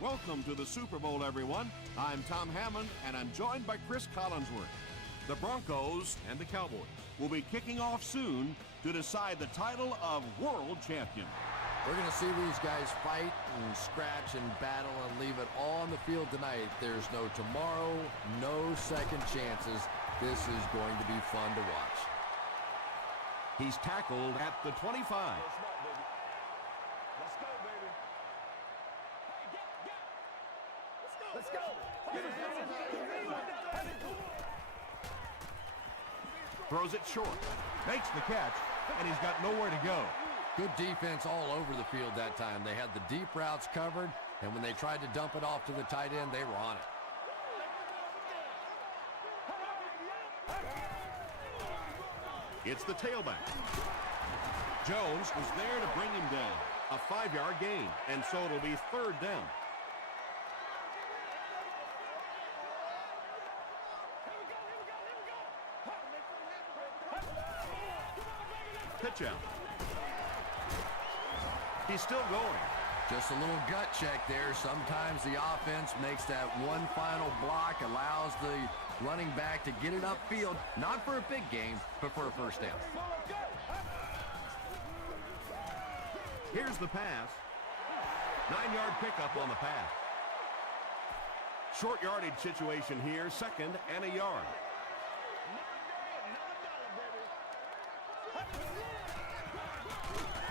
Welcome to the Super Bowl, everyone. I'm Tom Hammond, and I'm joined by Chris Collinsworth. The Broncos and the Cowboys will be kicking off soon to decide the title of world champion. We're going to see these guys fight and scratch and battle and leave it all on the field tonight. There's no tomorrow, no second chances. This is going to be fun to watch. He's tackled at the 25. Let's go, baby. Let's go. Throws it short, makes the catch, and he's got nowhere to go. Good defense all over the field that time. They had the deep routes covered, and when they tried to dump it off to the tight end, they were on it. It's the tailback. Jones was there to bring him down. A 5-yard gain, and so it'll be third down. Pitch out. He's still going. Just a little gut check there. Sometimes the offense makes that one final block, allows the running back to get it upfield, not for a big game, but for a first down. Here's the pass. 9-yard pickup on the pass. Short yardage situation here, 2nd and a yard.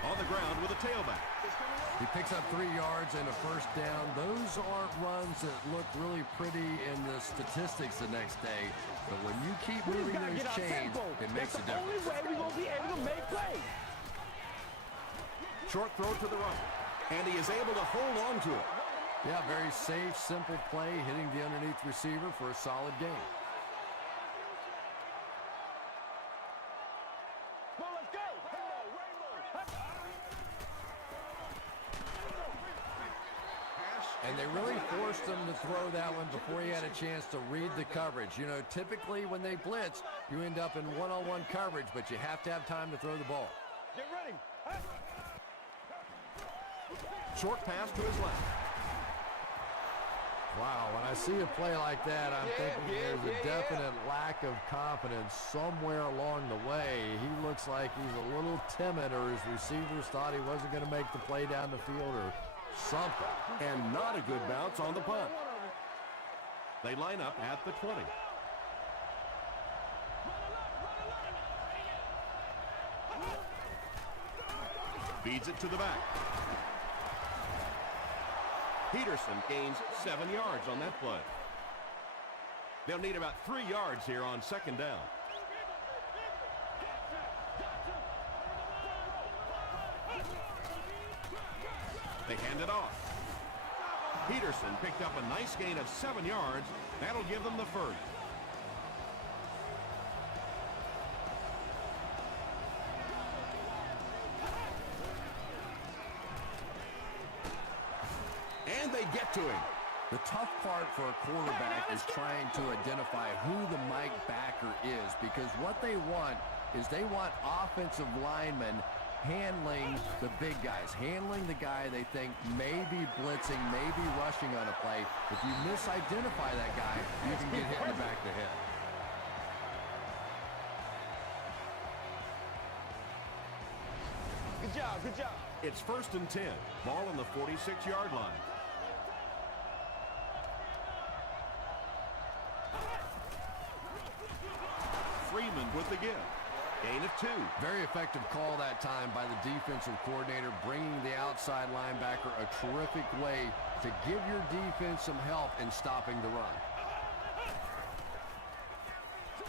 On the ground with a tailback. He picks up 3 yards and a first down. Those aren't runs that look really pretty in the statistics the next day. But when you keep moving those chains, it makes a difference. That's the only way we're going to be able to make plays. Short throw to the right. And he is able to hold on to it. Yeah, very safe, simple play, hitting the underneath receiver for a solid gain. And they really forced him to throw that one before he had a chance to read the coverage. You know, typically when they blitz, you end up in one-on-one coverage, but you have to have time to throw the ball. Get ready. Short pass to his left. Wow, when I see a play like that, I'm thinking there's a definite lack of confidence somewhere along the way. He looks like he's a little timid, or his receivers thought he wasn't going to make the play down the field or something. And not a good bounce on the punt. They line up at the 20. Feeds it to the back. Peterson gains 7 yards on that play. They'll need about 3 yards here on 2nd down. They hand it off. Peterson picked up a nice gain of 7 yards. That'll give them the first. And they get to him. The tough part for a quarterback is trying to identify who the Mike backer is, because what they want is they want offensive linemen handling the big guys, handling the guy they think may be blitzing, may be rushing on a play. If you misidentify that guy, you can get hit in the back of the head. Good job, good job. It's 1st and 10. Ball on the 46-yard line. Freeman with the give. Gain of 2. Very effective call that time by the defensive coordinator, bringing the outside linebacker a terrific way to give your defense some help in stopping the run.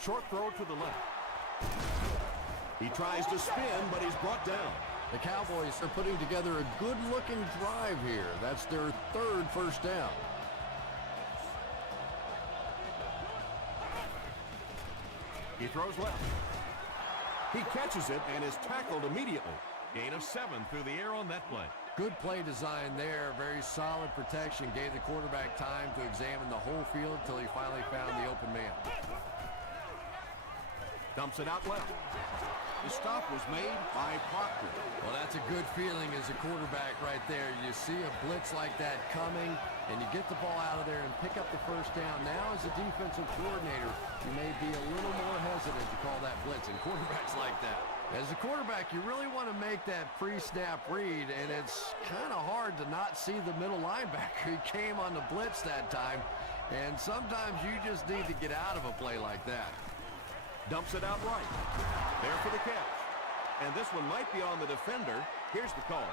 Short throw to the left. He tries to spin, but he's brought down. The Cowboys are putting together a good-looking drive here. That's their 3rd first down. He throws left. He catches it and is tackled immediately. Gain of 7 through the air on that play. Good play design there. Very solid protection. Gave the quarterback time to examine the whole field until he finally found the open man. Dumps it out left. The stop was made by Proctor. Well, that's a good feeling as a quarterback right there. You see a blitz like that coming, and you get the ball out of there and pick up the first down. Now, as a defensive coordinator, you may be a little more hesitant to call that blitz, and quarterbacks like that. As a quarterback, you really want to make that pre-snap read, and it's kind of hard to not see the middle linebacker. He came on the blitz that time, and sometimes you just need to get out of a play like that. Dumps it out right. There for the catch. And this one might be on the defender. Here's the call.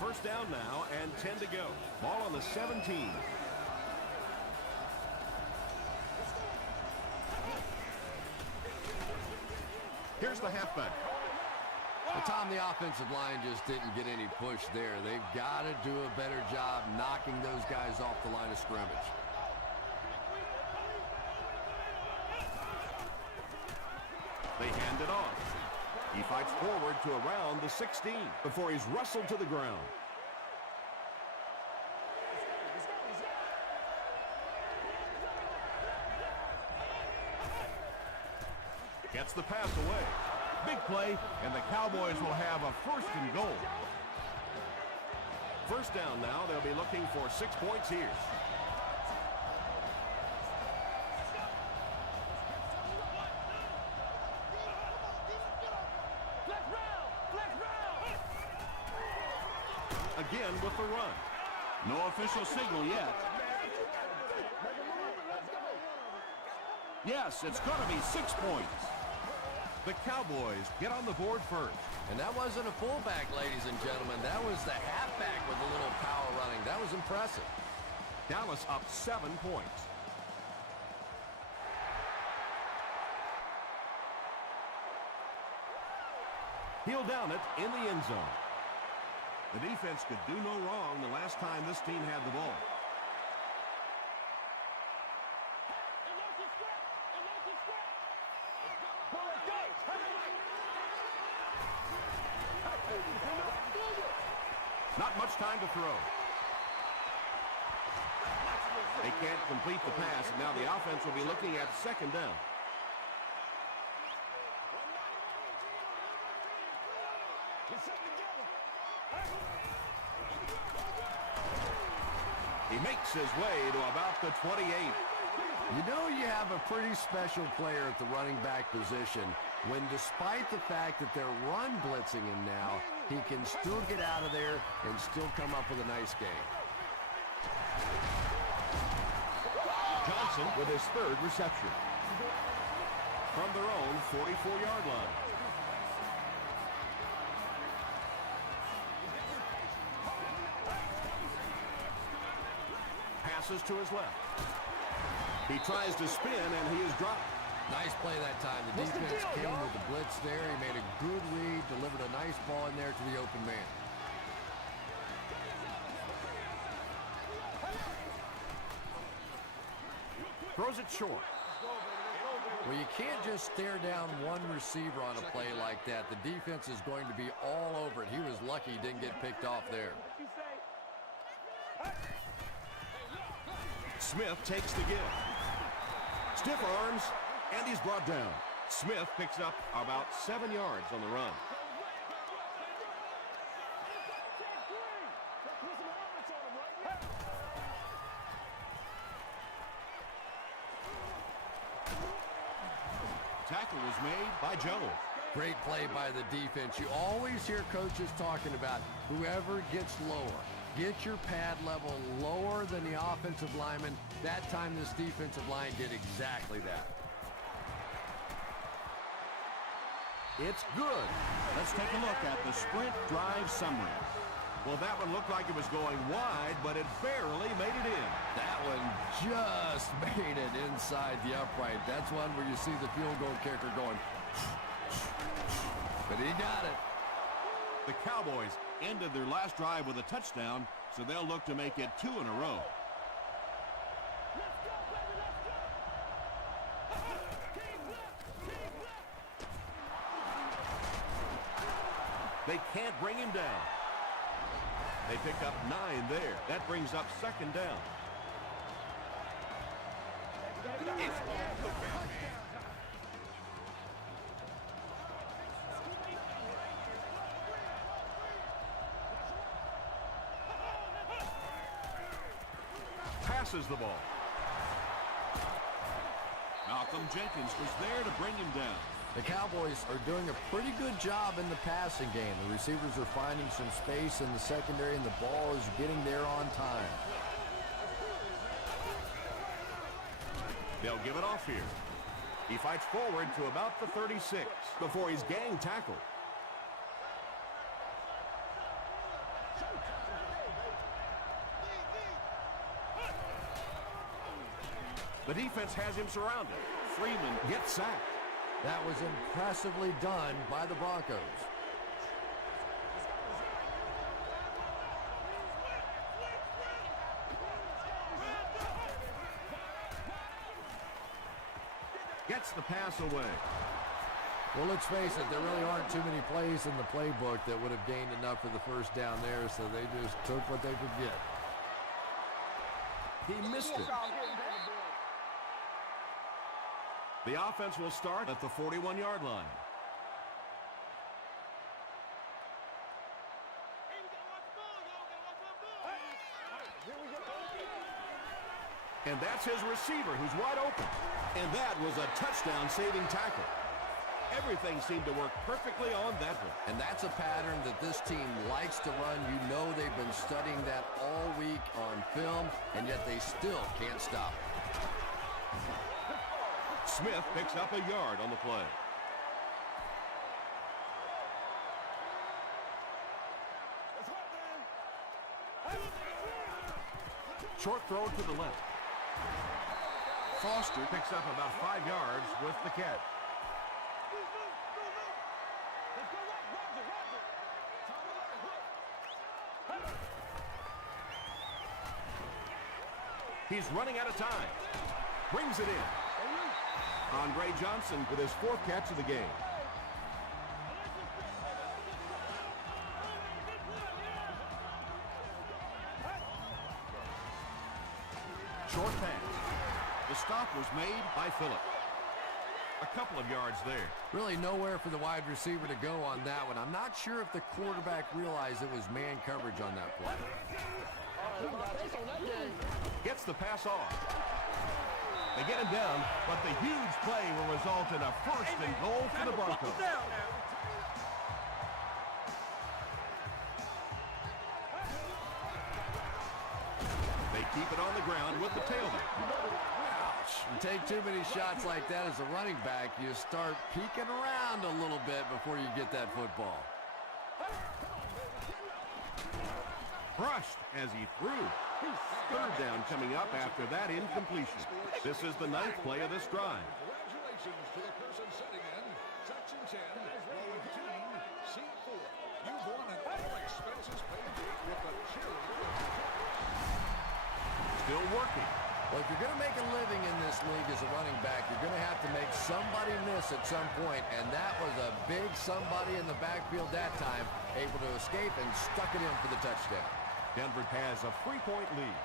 First down now and 10 to go. Ball on the 17. Here's the halfback. Well, Tom, the offensive line just didn't get any push there. They've got to do a better job knocking those guys off the line of scrimmage. They hand it off. He fights forward to around the 16 before he's wrestled to the ground. Gets the pass away. Big play, and the Cowboys will have a first and goal. First down now. They'll be looking for 6 points here. Again with the run. No official signal yet. Yes, it's going to be 6 points. The Cowboys get on the board first. And that wasn't a fullback, ladies and gentlemen. That was the halfback with a little power running. That was impressive. Dallas up 7 points. He'll down it in the end zone. The defense could do no wrong the last time this team had the ball. Not much time to throw. They can't complete the pass, and now the offense will be looking at second down. He makes his way to about the 28. You know you have a pretty special player at the running back position when, despite the fact that they're run blitzing him now, he can still get out of there and still come up with a nice game. Johnson with his third reception. From their own 44-yard line. Passes to his left. He tries to spin, and he is dropped. Nice play that time. The defense came with the blitz there. He made a good read, delivered a nice ball in there to the open man. Throws it short. Well, you can't just stare down one receiver on a play like that. The defense is going to be all over it. He was lucky he didn't get picked off there. Smith takes the give. Stiff arms, and he's brought down. Smith picks up about 7 yards on the run. Tackle was made by Jones. Great play by the defense. You always hear coaches talking about whoever gets lower. Get your pad level lower than the offensive lineman. That time this defensive line did exactly that. It's good. Let's take a look at the sprint drive summary. Well, that one looked like it was going wide, but it barely made it in. That one just made it inside the upright. That's one where you see the field goal kicker going, but he got it. The Cowboys ended their last drive with a touchdown, so they'll look to make it 2 in a row. They can't bring him down. They pick up 9 there. That brings up second down. Passes the ball. Malcolm Jenkins was there to bring him down. The Cowboys are doing a pretty good job in the passing game. The receivers are finding some space in the secondary, and the ball is getting there on time. They'll give it off here. He fights forward to about the 36 before he's gang tackled. The defense has him surrounded. Freeman gets sacked. That was impressively done by the Broncos. Gets the pass away. Well, let's face it, there really aren't too many plays in the playbook that would have gained enough for the first down there, so they just took what they could get. He missed it. The offense will start at the 41-yard line. And that's his receiver who's wide open. And that was a touchdown-saving tackle. Everything seemed to work perfectly on that one. And that's a pattern that this team likes to run. You know they've been studying that all week on film, and yet they still can't stop it. Smith picks up a yard on the play. Short throw to the left. Foster picks up about 5 yards with the catch. He's running out of time. Brings it in. Andre Johnson with his 4th catch of the game. Short pass. The stop was made by Phillip. A couple of yards there. Really nowhere for the wide receiver to go on that one. I'm not sure if the quarterback realized it was man coverage on that play. Gets the pass off. They get him down, but the huge play will result in a 1st and goal for the Broncos. They keep it on the ground with the tailback. Ouch. You take too many shots like that as a running back, you start peeking around a little bit before you get that football. Crushed as he threw. 3rd down coming up after that incompletion. This is the 9th play of this drive. Congratulations to the person sitting in section 10, row 18, seat 4. You've won an all-expenses-paid date with the cheerleader. Still working. Well, if you're going to make a living in this league as a running back, you're going to have to make somebody miss at some point, and that was a big somebody in the backfield that time, able to escape and stuck it in for the touchdown. Denver has a 3-point lead.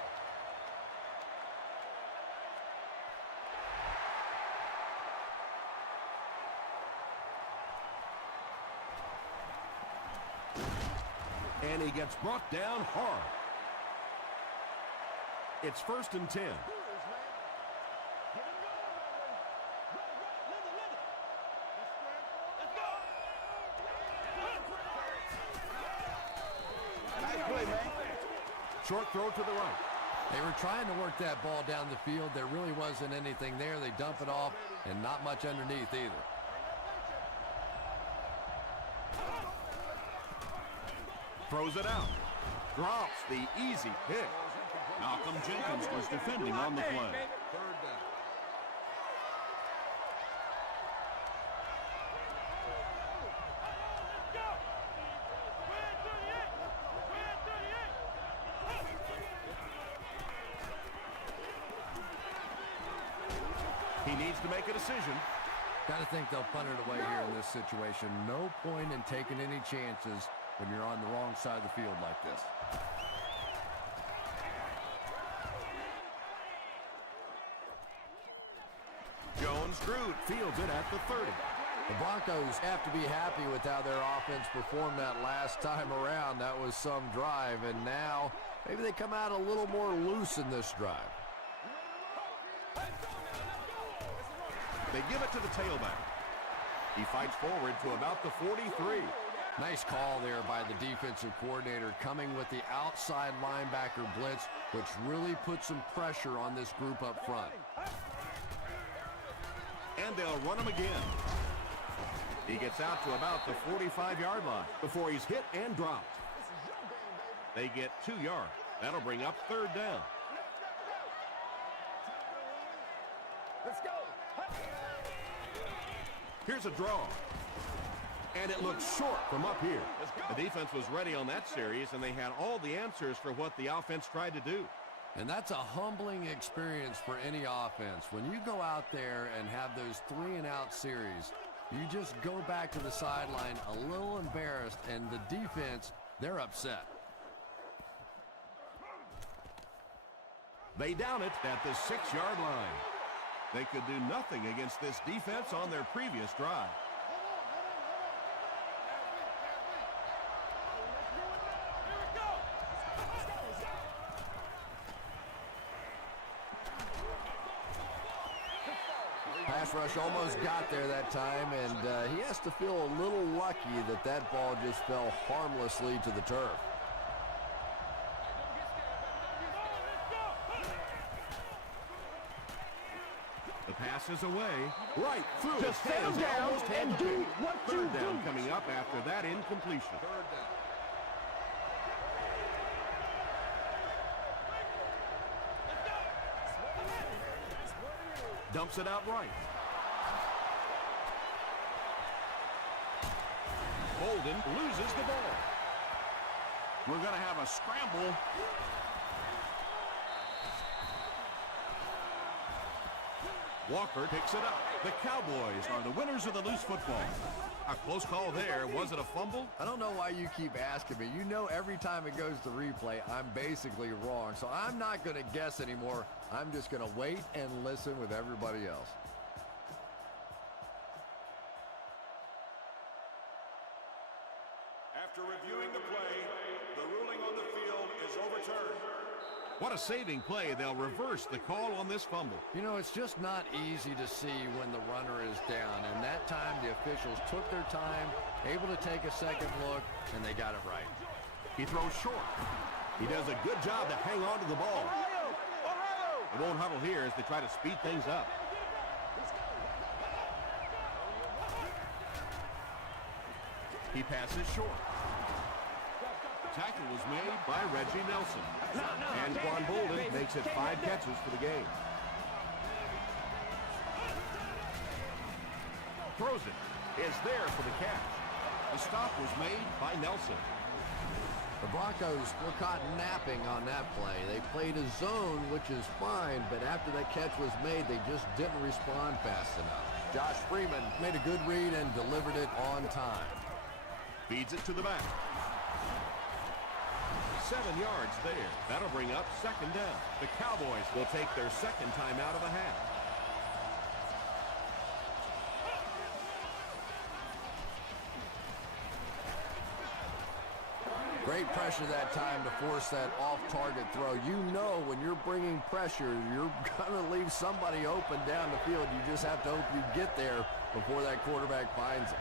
And he gets brought down hard. It's 1st and 10. Short throw to the right. They were trying to work that ball down the field. There really wasn't anything there. They dump it off, and not much underneath either. Throws it out. Drops the easy pick. Malcolm Jenkins was defending on the play. 3rd down. He needs to make a decision. Got to think they'll punt it away here in this situation. No point in taking any chances when you're on the wrong side of the field like this. Jones-Drew fields it at the 30. The Broncos have to be happy with how their offense performed that last time around. That was some drive, and now maybe they come out a little more loose in this drive. They give it to the tailback. He fights forward to about the 43. Nice call there by the defensive coordinator, coming with the outside linebacker blitz, which really puts some pressure on this group up front. And they'll run him again. He gets out to about the 45-yard line before he's hit and dropped. They get 2 yards. That'll bring up 3rd down. Let's go. Here's a draw. And it looks short from up here. The defense was ready on that series, and they had all the answers for what the offense tried to do. And that's a humbling experience for any offense. When you go out there and have those 3-and-out series, you just go back to the sideline a little embarrassed, and the defense, they're upset. They down it at the 6-yard line. They could do nothing against this defense on their previous drive. Pass rush almost got there that time, and he has to feel a little lucky that that ball just fell harmlessly to the turf. The pass is away, right through Just his hands. settle down Almost had and to do be. what you 3rd down do. coming up after that incompletion. 3rd down. Dumps it out right. Bolden loses the ball. We're going to have a scramble. Walker picks it up. The Cowboys are the winners of the loose football. A close call there. Was it a fumble? I don't know why you keep asking me. You know every time it goes to replay, I'm basically wrong. So I'm not going to guess anymore. I'm just going to wait and listen with everybody else. After reviewing the play, the ruling on the field is overturned. What a saving play. They'll reverse the call on this fumble. You know, it's just not easy to see when the runner is down. And that time, the officials took their time, able to take a second look, and they got it right. He throws short. He does a good job to hang on to the ball. They won't huddle here as they try to speed things up. He passes short. Tackle was made by Reggie Nelson. And Quan Bolden makes it 5 catches for the game. Throws it. Is there for the catch. The stop was made by Nelson. The Broncos were caught napping on that play. They played a zone, which is fine, but after that catch was made, they just didn't respond fast enough. Josh Freeman made a good read and delivered it on time. Feeds it to the back. 7 yards there. That'll bring up 2nd down. The Cowboys will take their 2nd time out of the half. Great pressure that time to force that off-target throw. You know when you're bringing pressure, you're going to leave somebody open down the field. You just have to hope you get there before that quarterback finds it.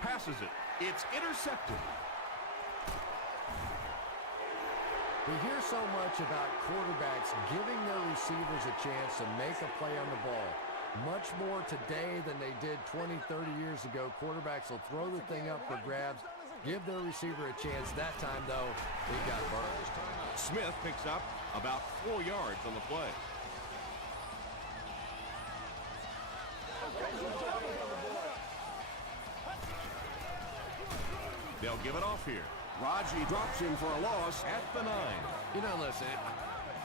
Passes it. It's intercepted. We hear so much about quarterbacks giving their receivers a chance to make a play on the ball. Much more today than they did 20, 30 years ago. Quarterbacks will throw the thing up for grabs, give their receiver a chance. That time, though, he got burned. Smith picks up about 4 yards on the play. They'll give it off here. Raji drops him for a loss at the 9. You know, listen,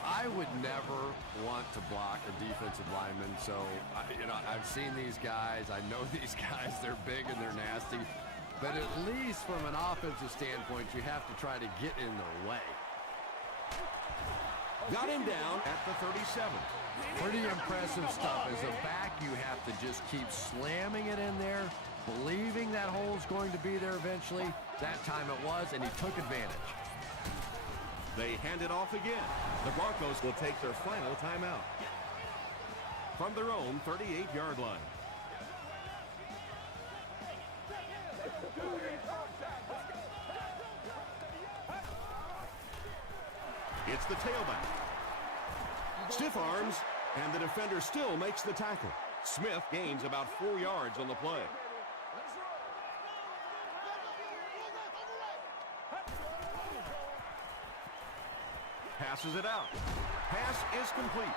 I would never want to block a defensive lineman, so, I've seen these guys. I know these guys. They're big and they're nasty. But at least from an offensive standpoint, you have to try to get in their way. Got him down at the 37. Pretty impressive stuff. As a back, you have to just keep slamming it in there, believing that hole's going to be there eventually. That time it was, and he took advantage. They hand it off again. The Broncos will take their final timeout from their own 38-yard line. It's the tailback. Stiff arms, and the defender still makes the tackle. Smith gains about 4 yards on the play. Passes it out. Pass is complete.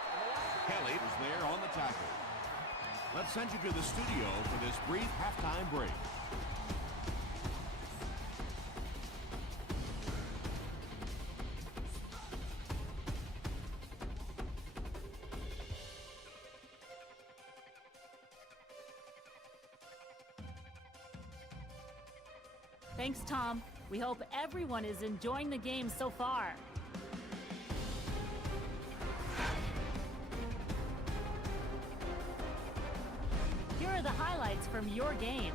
Kelly is there on the tackle. Let's send you to the studio for this brief halftime break. Thanks, Tom. We hope everyone is enjoying the game so far. Here are the highlights from your game.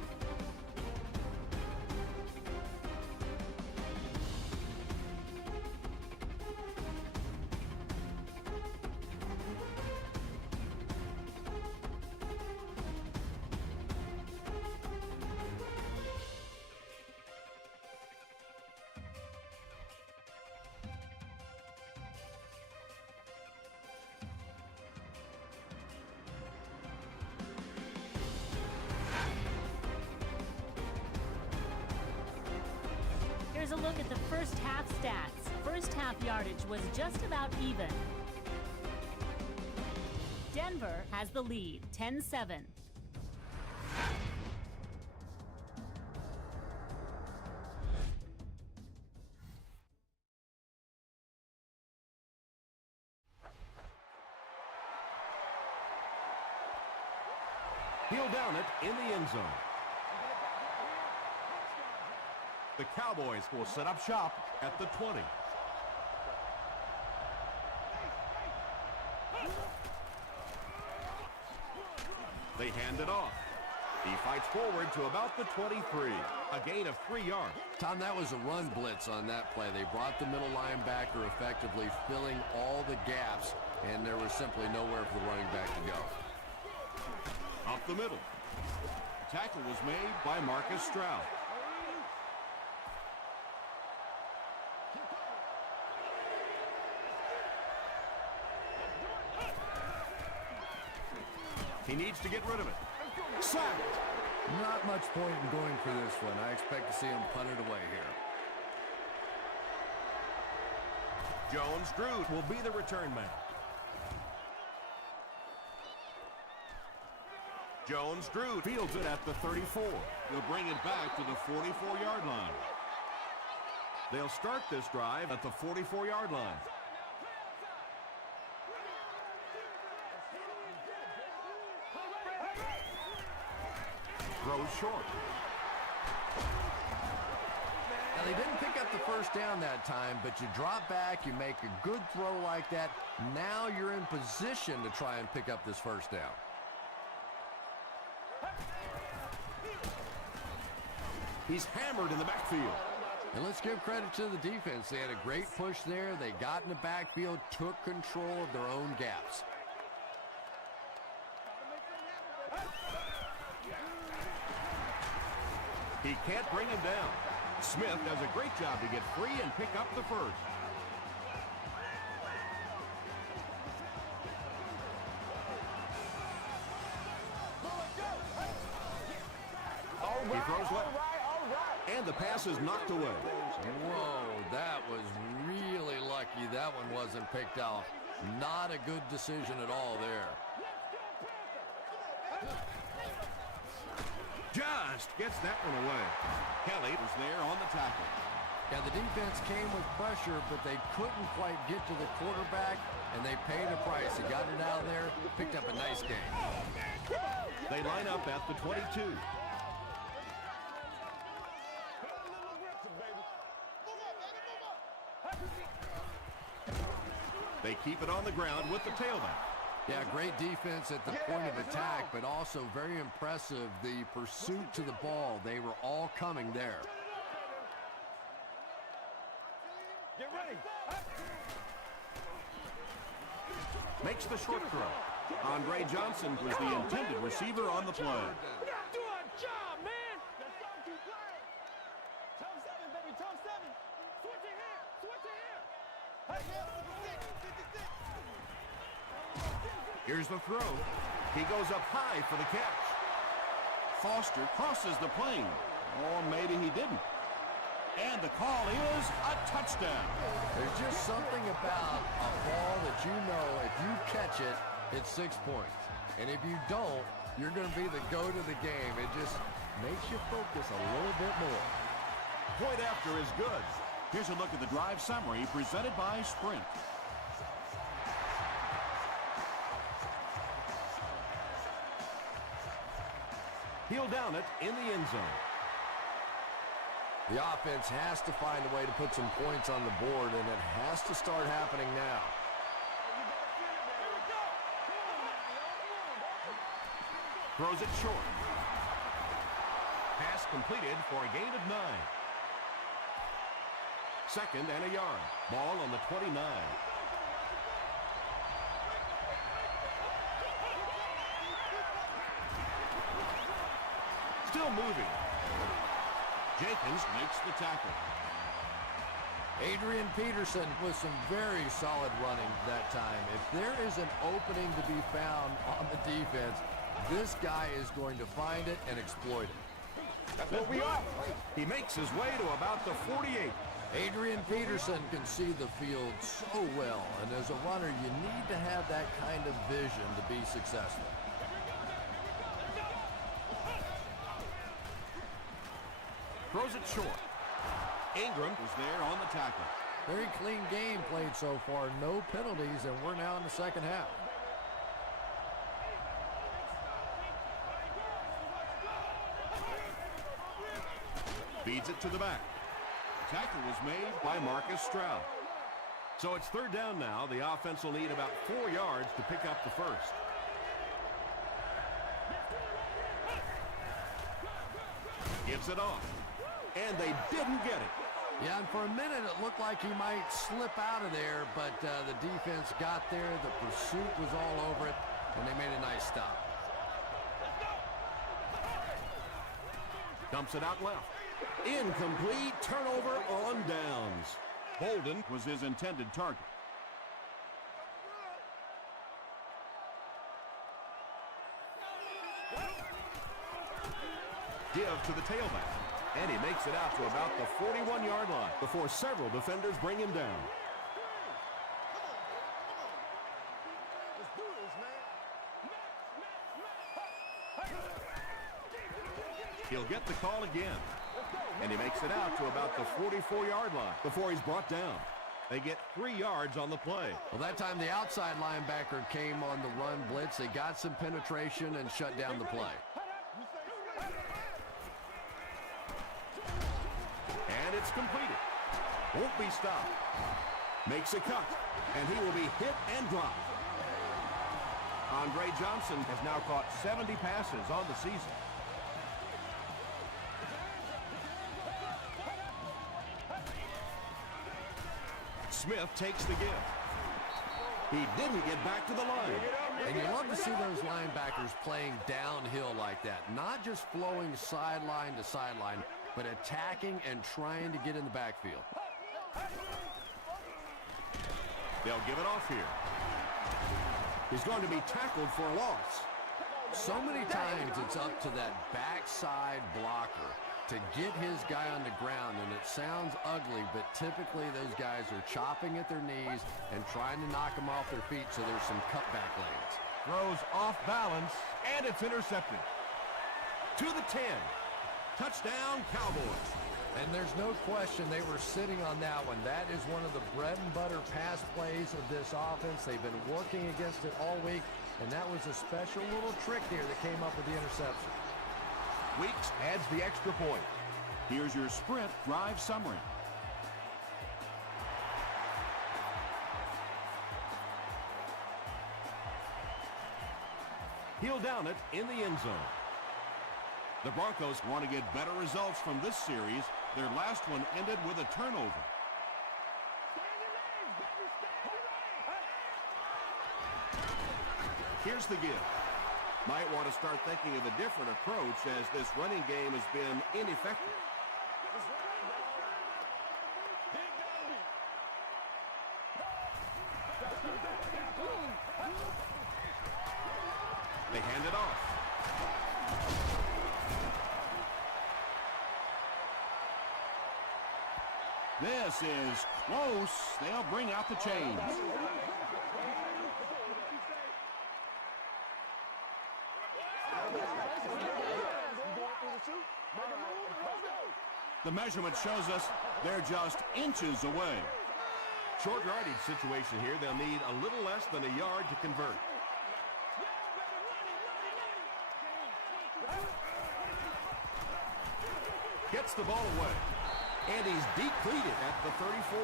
Here's a look at the first half stats. First half yardage was just about even. Denver has the lead, 10-7. He'll down it in the end zone. The Cowboys will set up shop at the 20. They hand it off. He fights forward to about the 23. A gain of 3 yards. Tom, that was a run blitz on that play. They brought the middle linebacker, effectively filling all the gaps, and there was simply nowhere for the running back to go. Up the middle. Tackle was made by Marcus Stroud. He needs to get rid of it. Sacked. Not much point in going for this one. I expect to see him punt it away here. Jones-Drew will be the return man. Jones-Drew fields it at the 34. He'll bring it back to the 44-yard line. They'll start this drive at the 44-yard line. Throws short. Now, they didn't pick up the first down that time, but you drop back, you make a good throw like that. Now you're in position to try and pick up this first down. He's hammered in the backfield. And let's give credit to the defense. They had a great push there. They got in the backfield, took control of their own gaps. He can't bring him down. Smith does a great job to get free and pick up the first. He throws left. And the pass is knocked away. Whoa, that was really lucky that one wasn't picked off. Not a good decision at all there. Just gets that one away. Kelly was there on the tackle. Yeah, the defense came with pressure, but they couldn't quite get to the quarterback, and they paid a price. He got it out of there, picked up a nice game. They line up at the 22. They keep it on the ground with the tailback. Yeah, great defense at the point of attack, but also very impressive, the pursuit to the ball. They were all coming there. Get ready. Makes the short throw. Andre Johnson was the intended receiver on the play. Do a job, man. Let's go, keep playing. Toe 7, baby, toe 7. Switch it here. Switch it here. Hey, 56. Here's the throw. He goes up high for the catch. Foster crosses the plane. Or maybe he didn't. And the call is a touchdown. There's just something about a ball that you know if you catch it, it's 6 points. And if you don't, you're going to be the goat of the game. It just makes you focus a little bit more. Point after is good. Here's a look at the drive summary presented by Sprint. He'll down it in the end zone. The offense has to find a way to put some points on the board, and it has to start happening now. Throws it short. Pass completed for a gain of 9. Second and a yard. Ball on the 29. Still moving. Jenkins makes the tackle. Adrian Peterson with some very solid running that time. If there is an opening to be found on the defense, this guy is going to find it and exploit it. That's what we are. He makes his way to about the 48. Adrian Peterson can see the field so well, and as a runner, you need to have that kind of vision to be successful. Throws it short. Ingram was there on the tackle. Very clean game played so far. No penalties, and we're now in the second half. Feeds it to the back. The tackle was made by Marcus Stroud. So it's third down now. The offense will need about 4 yards to pick up the first. Gives it off. And they didn't get it. Yeah, and for a minute it looked like he might slip out of there, but the defense got there. The pursuit was all over it, and they made a nice stop. Dumps it out left. Incomplete. Turnover on downs. Bolden was his intended target. Give to the tailback. And he makes it out to about the 41-yard line before several defenders bring him down. Let's do this, man. He'll get the call again. And he makes it out to about the 44-yard line before he's brought down. They get 3 yards on the play. Well, that time the outside linebacker came on the run blitz. They got some penetration and shut down the play. And it's completed. Won't be stopped. Makes a cut. And he will be hit and dropped. Andre Johnson has now caught 70 passes on the season. Smith takes the give. He didn't get back to the line. And you love to see those linebackers playing downhill like that. Not just flowing sideline to sideline, but attacking and trying to get in the backfield. They'll give it off here. He's going to be tackled for a loss. So many times it's up to that backside blocker to get his guy on the ground, and it sounds ugly, but typically those guys are chopping at their knees and trying to knock them off their feet, so there's some cutback lanes. Throws off balance, and it's intercepted. To the 10. Touchdown, Cowboys. And there's no question they were sitting on that one. That is one of the bread and butter pass plays of this offense. They've been working against it all week, and that was a special little trick there that came up with the interception. Weeks adds the extra point. Here's your sprint drive summary. He'll down it in the end zone. The Broncos want to get better results from this series. Their last one ended with a turnover. Here's the give. Might want to start thinking of a different approach as this running game has been ineffective. They hand it off. This is close. They'll bring out the chains. The measurement shows us they're just inches away. Short yardage situation here. They'll need a little less than a yard to convert. Gets the ball away. And he's depleted at the 34.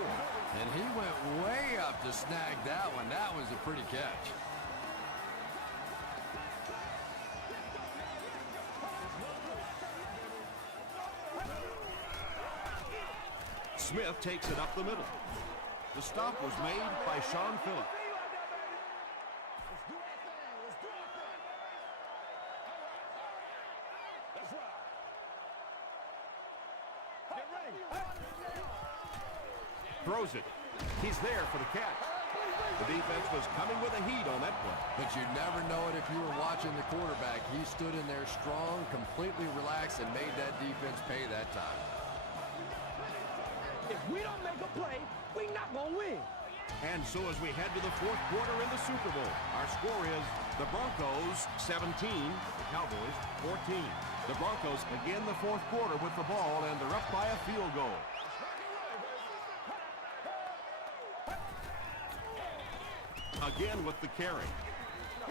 And he went way up to snag that one. That was a pretty catch. Smith takes it up the middle. The stop was made by Sean Phillips. Throws it. He's there for the catch. The defense was coming with a heat on that play. But you never know it if you were watching the quarterback. He stood in there strong, completely relaxed, and made that defense pay that time. If we don't make a play, we're not going to win. And so as we head to the fourth quarter in the Super Bowl, our score is the Broncos 17, the Cowboys 14. The Broncos begin the fourth quarter with the ball, and they're up by a field goal. Again with the carry.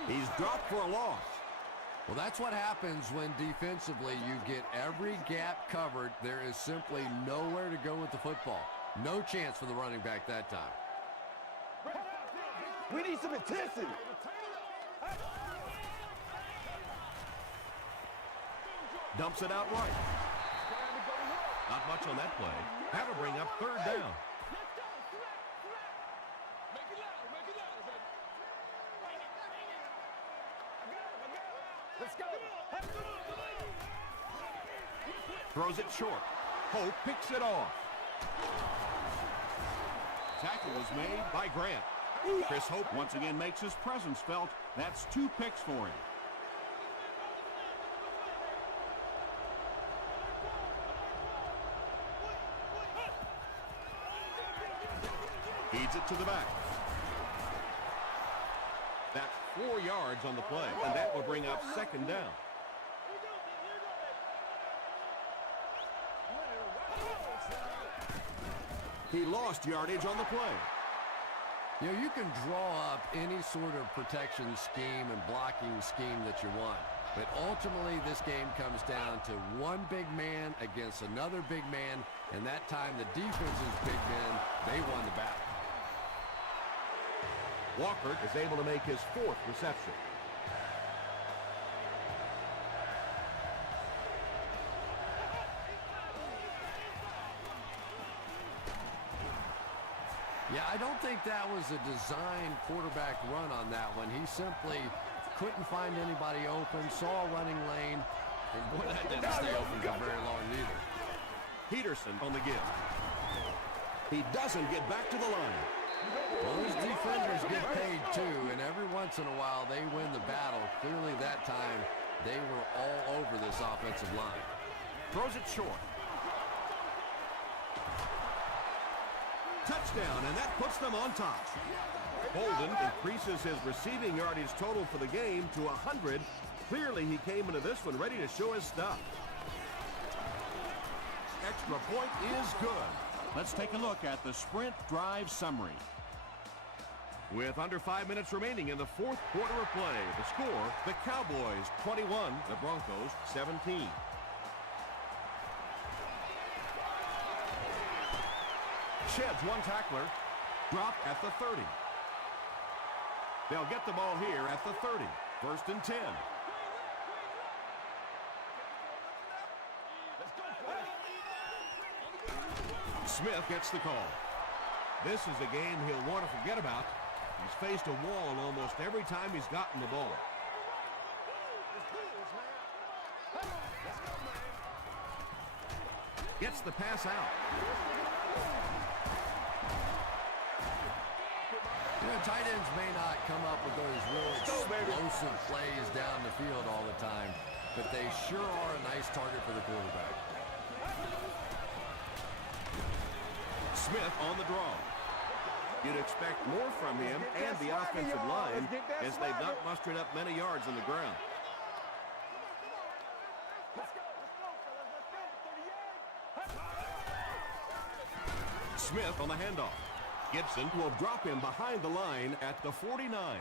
He's dropped for a loss. Well, that's what happens when defensively you get every gap covered. There is simply nowhere to go with the football. No chance for the running back that time. We need some intensity. Dumps it out right. Not much on that play. That'll bring up third down. Let's go. Throws it short. Hope picks it off. Tackle was made by Grant. Chris Hope once again makes his presence felt. That's 2 picks for him. Feeds it to the back. That's 4 yards on the play, and that will bring up second down. He lost yardage on the play. You know, you can draw up any sort of protection scheme and blocking scheme that you want. But ultimately, this game comes down to one big man against another big man. And that time, the defense's big men, they won the battle. Walker is able to make his 4th reception. Yeah, I don't think that was a designed quarterback run on that one. He simply couldn't find anybody open, saw a running lane, and boy, that didn't stay open for very long either. Peterson on the give. He doesn't get back to the line. Well, those defenders get paid too, and every once in a while they win the battle. Clearly that time they were all over this offensive line. Throws it short. Touchdown, and that puts them on top. Bolden increases his receiving yardage total for the game to 100. Clearly he came into this one ready to show his stuff. extra point is good. Let's take a look at the sprint drive summary. With under 5 minutes remaining in the fourth quarter of play, the score, the Cowboys 21, the Broncos 17. Sheds one tackler, drop at the 30. They'll get the ball here at the 30, 1st and 10. Smith gets the call. This is a game he'll want to forget about. He's faced a wall almost every time he's gotten the ball. Gets the pass out. You know, tight ends may not come up with those real explosive plays down the field all the time, but they sure are a nice target for the quarterback. Smith on the draw. You'd expect more from him and the offensive line as they've not mustered up many yards on the ground. Smith on the handoff. Gibson will drop him behind the line at the 49.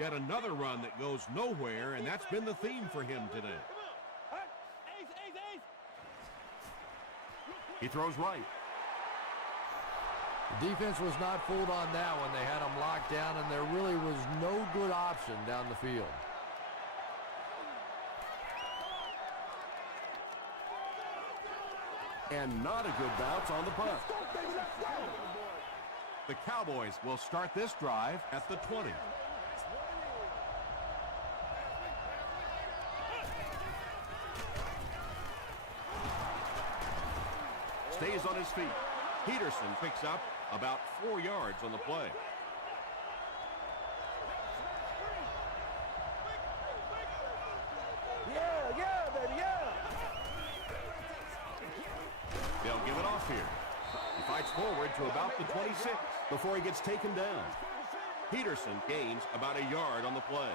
Yet another run that goes nowhere, and that's been the theme for him today. He throws right. The defense was not fooled on that one. They had him locked down, and there really was no good option down the field. And not a good bounce on the punt. The Cowboys will start this drive at the 20. Stays on his feet. Peterson picks up about 4 yards on the play. Yeah, baby, yeah. They'll give it off here. He fights forward to about the 26 before he gets taken down. Peterson gains about a yard on the play.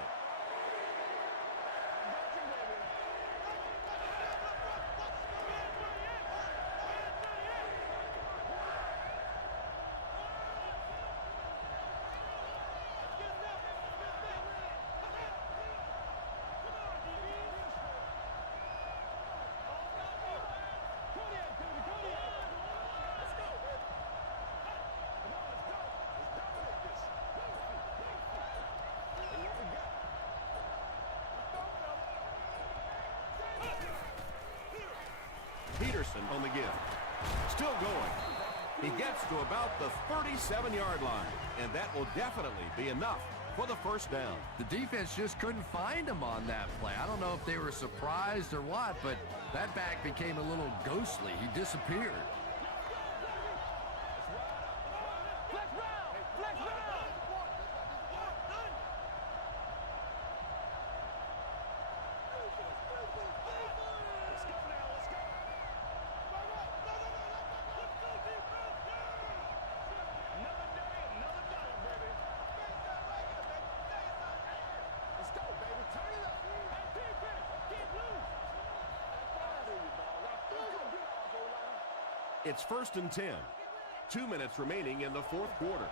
Peterson on the give. Still going. He gets to about the 37-yard line, and that will definitely be enough for the first down. The defense just couldn't find him on that play. I don't know if they were surprised or what, but that back became a little ghostly. He disappeared. It's 1st and 10. 2 minutes remaining in the fourth quarter.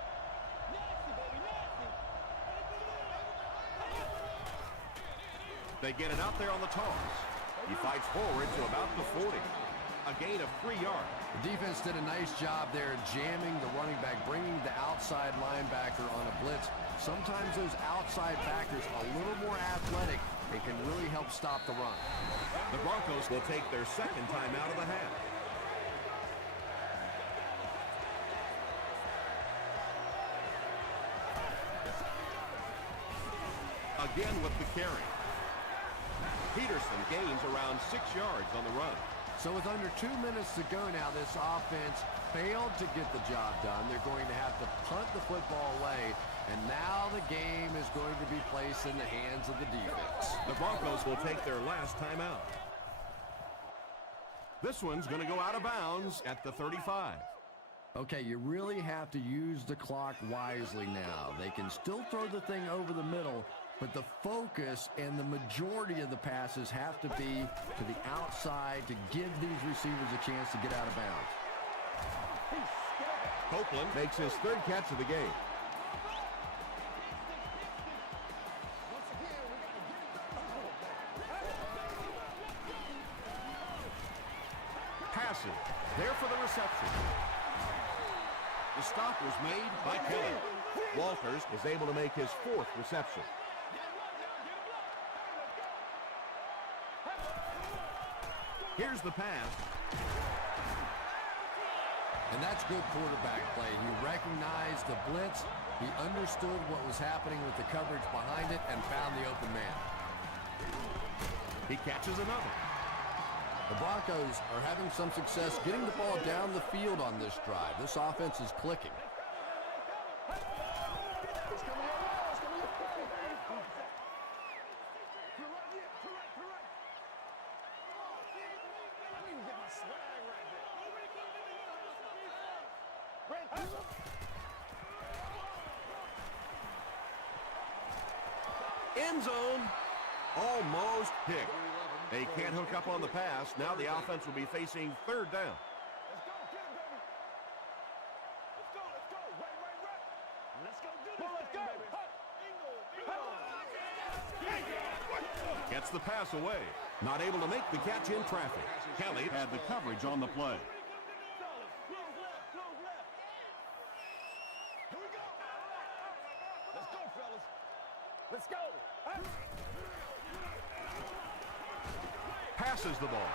They get it out there on the toss. He fights forward to about the 40. A gain of 3 yards. The defense did a nice job there jamming the running back, bringing the outside linebacker on a blitz. Sometimes those outside backers a little more athletic. They can really help stop the run. The Broncos will take their second time out of the half. Again with the carry. Peterson gains around 6 yards on the run. So with under 2 minutes to go now, this offense failed to get the job done. They're going to have to punt the football away, and now the game is going to be placed in the hands of the defense. The Broncos will take their last timeout. This one's going to go out of bounds at the 35. Okay, you really have to use the clock wisely now. They can still throw the thing over the middle, but the focus and the majority of the passes have to be to the outside to give these receivers a chance to get out of bounds. Copeland makes his third catch of the game. Passes. There for the reception. The stop was made by Kelly. Walters is able to make his fourth reception. Here's the pass. And that's good quarterback play. He recognized the blitz. He understood what was happening with the coverage behind it and found the open man. He catches another. The Broncos are having some success getting the ball down the field on this drive. This offense is clicking. End zone. Almost picked. They can't hook up on the pass. Now the offense will be facing third down. Let's go, get it, baby. Let's go, let's go. Right. Let's go do this thing, baby. Gets the pass away. Not able to make the catch in traffic. Kelly had the coverage on the play. Close left. Here we go. Let's go, fellas. Let's go. Passes the ball.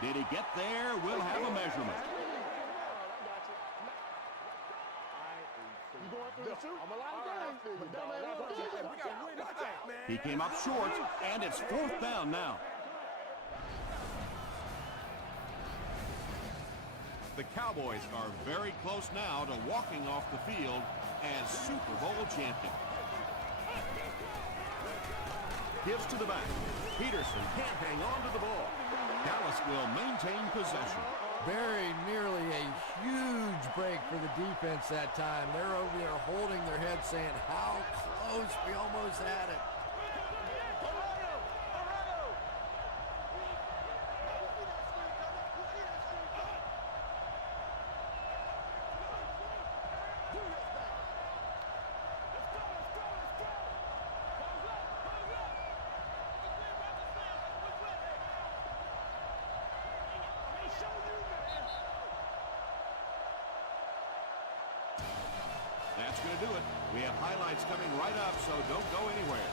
Did he get there? We'll have a measurement. He came up short, and it's fourth down now. The Cowboys are very close now to walking off the field as Super Bowl champions. Gives to the back. Peterson can't hang on to the ball. Dallas will maintain possession. Very nearly a huge break for the defense that time. They're over there holding their head saying, how close, we almost had it. That's going to do it. We have highlights coming right up, so don't go anywhere.